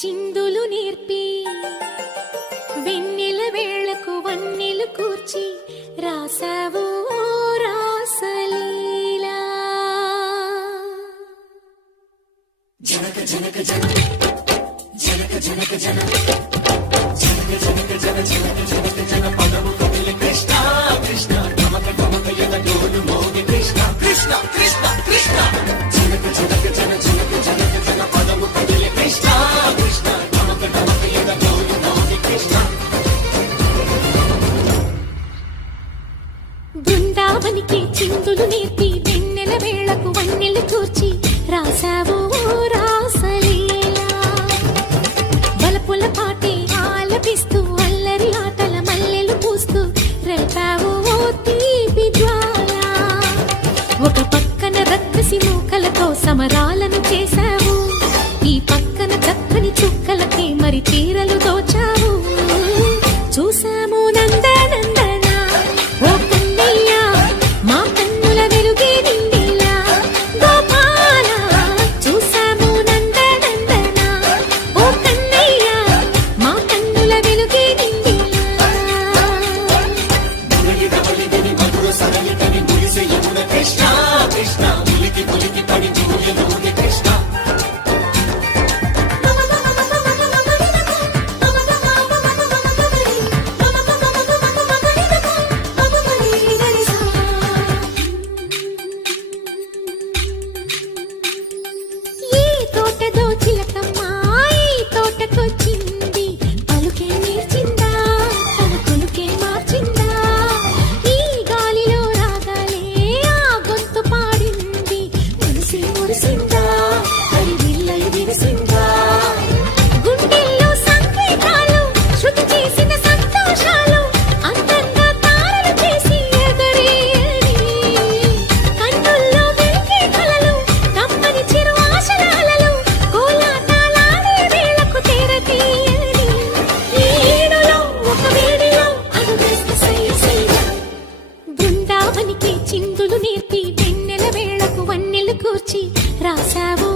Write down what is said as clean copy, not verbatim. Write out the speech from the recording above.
చిందులు నేర్పి వెన్నెల వేళకు వన్నెలు కూర్చి రాసావు రాసలీలా. జనక జనక జన జనక జనక జన జనక జనక జన జనక జనక జన పదము కదిలి కృష్ణ కృష్ణ గమక గమక యద డోలు మోగి కృష్ణ కృష్ణ కృష్ణ కృష్ణ జనక జనక జన జనక జనక జన పదము కదిలి కృష్ణ కృష్ణ గమక గమక యద డోలు మోగి కృష్ణ. బృందావనికి చిందులు నేర్పి వెన్నెల వేళకు వన్నెలు కూర్చి రాసావు రాసలీలా. బలపుల పాటే ఆలపిస్తూ అల్లరి ఆటల మల్లెలు పూస్తూ రేపావు తీపి జ్వాల. ఒక పక్కన రక్కసి మూకలతో సమరాలను చేశావు, ఈ పక్కన చక్కని చుక్కలకి మరి తీరలు దోచావు. చూసాము నందనందన ఓ కన్నయ్య మా కన్నుల వెలుగే నిండిలా. గోపాల చూసాము నందనందన ఓ కన్నయ్య మా కన్నుల వెలుగే నిండిలా. కృష్ణ కృష్ణ ఉలికి పులికి పడి జూయలోని కృష్ణ. చిందులు నేర్పి వెన్నెల వేళకు వన్నెలు కూర్చి రాసావు